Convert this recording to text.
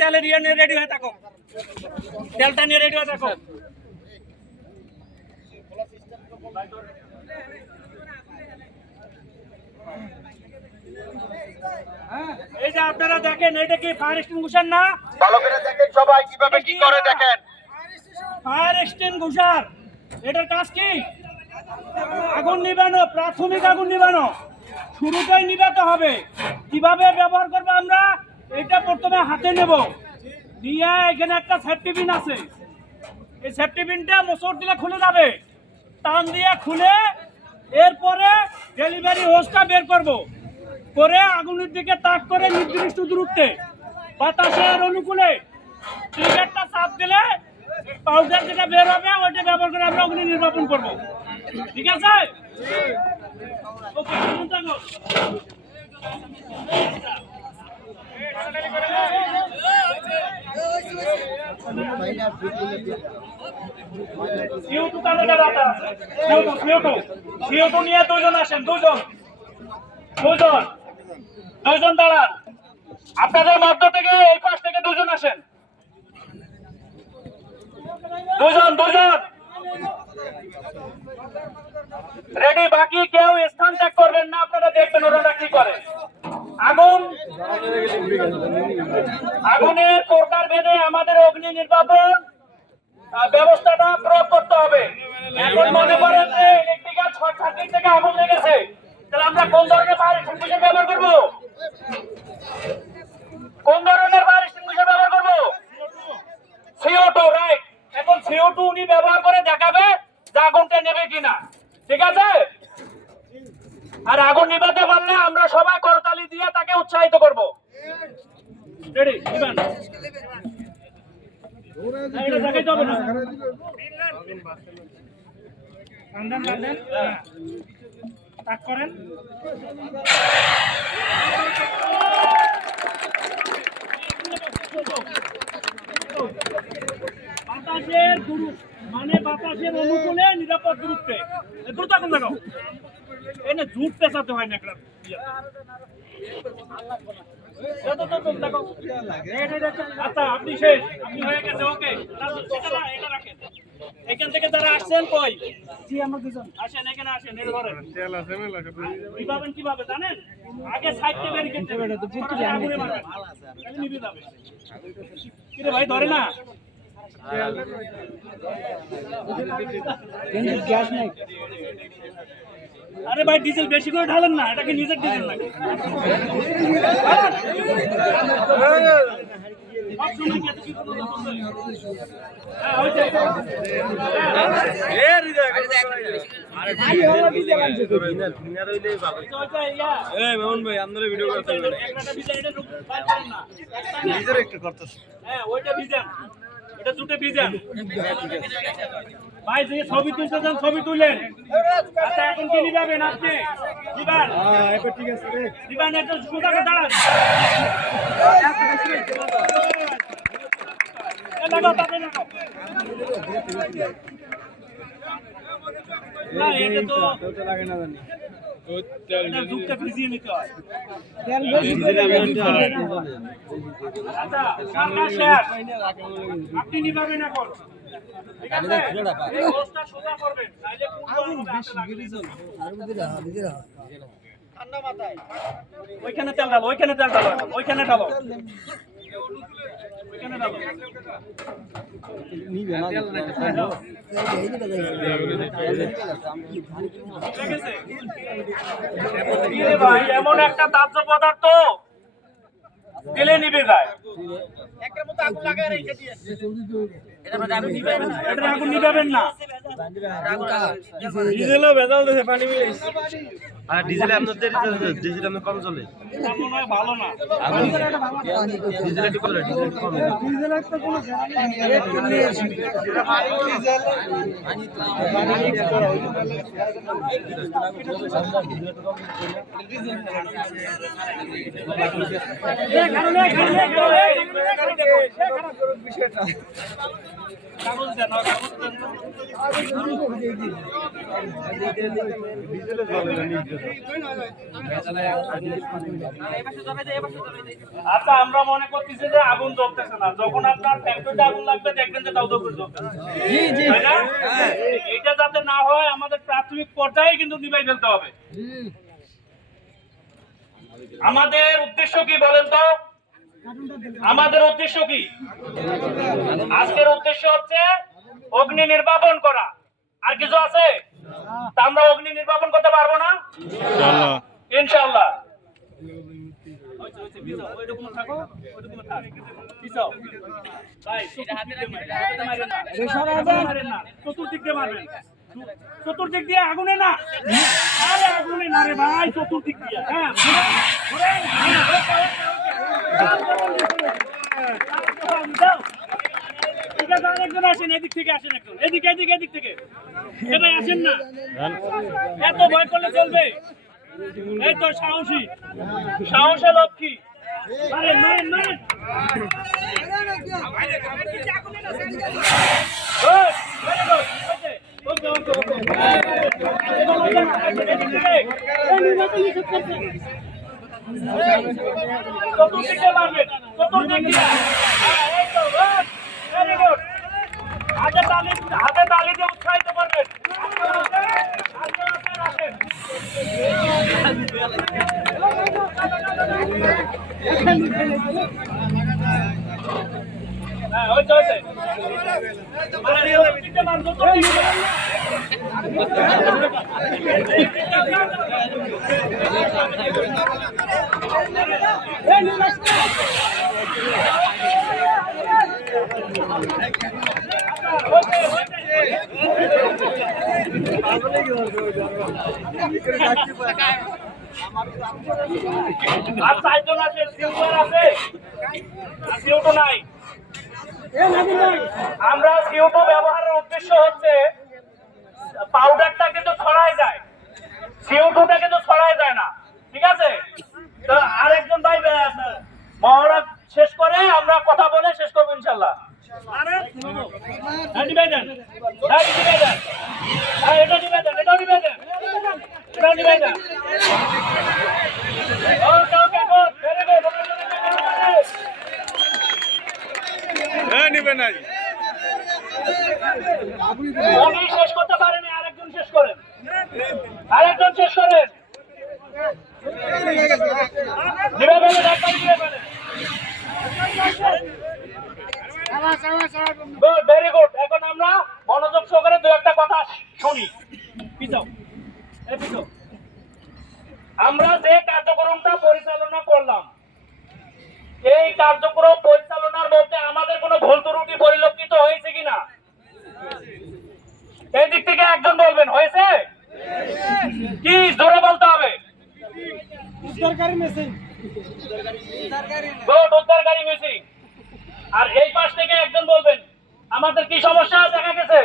তেলে নিয়ে রেডি হয়ে থাকো, তেলটা নিয়ে রেডি হয়ে থাকো। এই যে আপনারা দেখেন, এটা কি ফায়ার এক্সটিংগুইশার না? ভালো করে দেখেন সবাই কিভাবে কি করে দেখেন। ফায়ার এক্সটিংগুইশার, এটার কাজ কি? আগুন নিবানো, প্রাথমিক আগুন নিবানো। শুরুতেই নিভাতে হবে। কিভাবে ব্যবহার করবো আমরা, এটা প্রথমে হাতে নেব, নিয়ে এখানে একটা সেফটি পিন আছে, এই সেফটি পিনটা মোচড় দিলে খুলে যাবে। টান দিয়ে খুলে এরপরে ডেলিভারি হোসটা বের করব, করে আগুনের দিকে তাক করে নির্দিষ্ট দূরত্বে বাতাসের অনুকূলে ট্রিগারটা চাপ দিলে পাউডার যেটা বের হবে ওইটা ব্যবহার করে আমরা অগ্নি নির্বাপন করব। ঠিক আছে? ওকে, নিয়ে দুজন আসেন, দুজন দাঁড়ান। আপনাদের মধ্য থেকে এই পাশ থেকে দুজন আসেন, দুজন রেডি। বাকি কেউ স্থান ত্যাগ করবেন না, আপনারা দেখবেন ওরা কি করে। আগুনের প্রকার ভেদে আমাদের অগ্নি নির্বাপন ব্যবস্থাটা প্রয়োগ করতে হবে। এখন মনে করেন যে ইলেকট্রিক্যাল শর্ট সার্কিট থেকে আগুন লেগেছে, তাহলে আমরা কোন ধরনের ফায়ার এক্সটিংগুইশার ব্যবহার করব? কোন ধরনের ফায়ার এক্সটিংগুইশার ব্যবহার করব? CO2, right. এখন CO2 উনি ব্যবহার করে দেখাবে যে আগুনটা নেবে কিনা। ঠিক আছে? আর আগুন নিভাতে পারলে আমরা সবাই করতালি দিয়ে তাকে উৎসাহিত করব। রেডি? নিবেন? এটা দেখাই যাবে না। আন্দান লাগেন, তাক করেন। বাতাসের মানে বাতাসের অনুকূলে নিরাপদ দূরত্বে দ্রুত আগুন লাগাও। এনে জুট পেঁচাতে হয় না একটা। আচ্ছা, আপনি শেষ, আপনি হয়ে গেছে। ওকে, এটা রাখেন। এখান থেকে যারা আসছেন কই? জি, আমরা দুজন। আসেন, এখানে আসেন। এর ঘরে কিভাবে জানেন? আগে সাইডে ব্যারিকেড দেবেন, আগুনে মারবেন, তাহলে নিভে যাবে। কি রে ভাই, ধরে না? গ্যাস নাই। আরে ভাই, ডিজেল বেশি করে ঢালেন না, এটা কি নিজের ডিজেল নাকি? এটা জুটে ভিজান ভাই, যে ছবি তুলতেছেন ছবি তুলেন। আচ্ছা, এখন কি নিবেন আপনি? দিবান? ঠিক আছে রে, দিবান। একটু সোজা করে দাঁড়ান। লাগাও, তাতে লাগাও। না, এটা তো লাগে না জানি। এটা জুটটা ভিজিয়ে নিতে হয়। আচ্ছা, সামনে শেষ। আপনি নিবেন এখন। ঠিক আছে? এই হোসটা সোজা করবেন, তাইলে ঠান্ডা মাথায় ওইখানে তেল ঢালো, ওইখানে তেল ঢালো, ওইখানে ঢালো, ওইখানে ঢালো। নিবে না ভাই, এমন একটা দাহ্য পদার্থ তেলে নিভে যায়। একটা মতো আগুন লাগায় রেখে দিয়েছে। এটা আগুন নিভাবেন না। ডিজেলও ভেজাল দিয়েছে, পানি মিলাইছে। আর ডিজেলে আপনাদের ডিজেল কম চলে। এটা মনে হয় ভালো না। কাগজ দেন, কাগজ দেন। আচ্ছা, আমরা মনে করতেছি যে আগুন জ্বলতেছে না। যখন আপনার ফ্যাক্টরিতে আগুন লাগবে দেখবেন যে দাউ দাউ করে জ্বলতেছে, তাই না? এটা যাতে না হয় আমাদের প্রাথমিক পর্যায়ে কিন্তু নিভাই ফেলতে হবে। আমাদের উদ্দেশ্য কি বলেন তো? আমাদের উদ্দেশ্য কি? আজকের উদ্দেশ্য হচ্ছে অগ্নি নির্বাপন করা। আর কিছু আছে? তা আমরা অগ্নি নির্বাপন করতে পারবো না ইনশাআল্লাহ। চতুর্দিক দিয়ে মারবেন, চতুর্দিক দিয়ে আগুনে না, আরে আগুনে না রে ভাই, চতুর্দিক দিয়ে। হ্যাঁ, ঠিক আছে, আরেকজন আসেন, এদিক থেকে আসেন, একজন এদিকে এদিকে এদিক থেকে। এ ভাই আসেন না, এত ভয় করলে চলবে? এই তো সাহসী, সাহসে লক্ষ্মী। মারেন মারেন মারেন। চতুর্দিকে মারবেন, চতুর্দিক দিয়ে। এই তো, ভেরি গুড। হাতে তালি দিয়ে উৎসাহিত করবেন। হ্যাঁ, ওই তো হয়েছে। আর চারজন আছে, সিউটার আছে, সিউটো নাই। আমরা সিউটো ব্যবহারের উদ্দেশ্য হচ্ছে পাউডারটা কিন্তু ছড়ায় যায়, সিউটোটা কিন্তু ছড়ায় যায় না, ঠিক আছে? তো আরেকজন ভাই মহড়া শেষ করে আমরা কথা বলে শেষ করবো ইনশাল্লাহ। এটা নিবেদন, এটাও নিবেদন। ওকে ওকে, গুড, ভেরি গুড। উনি শেষ করতে পারেনি, আরেকজন শেষ করেন, আরেকজন শেষ করেন। Very good. এখন আমরা মনোযোগ সহকারে দু একটা কথা শুনি। আমরা যে কার্যক্রমটা পরিচালনা করলাম, এই কার্যক্রম পরিচালনার মধ্যে আমাদের কোনো ভুল ত্রুটি পরিলক্ষিত হয়েছে কিনা এই দিক থেকে একজন বলবেন, হয়েছে কি? জোরে বলতে হবে। উদ্ধারকারী মিসিং। আর এই পাশ থেকে একজন বলবেন, আমাদের কি সমস্যা দেখা গেছে?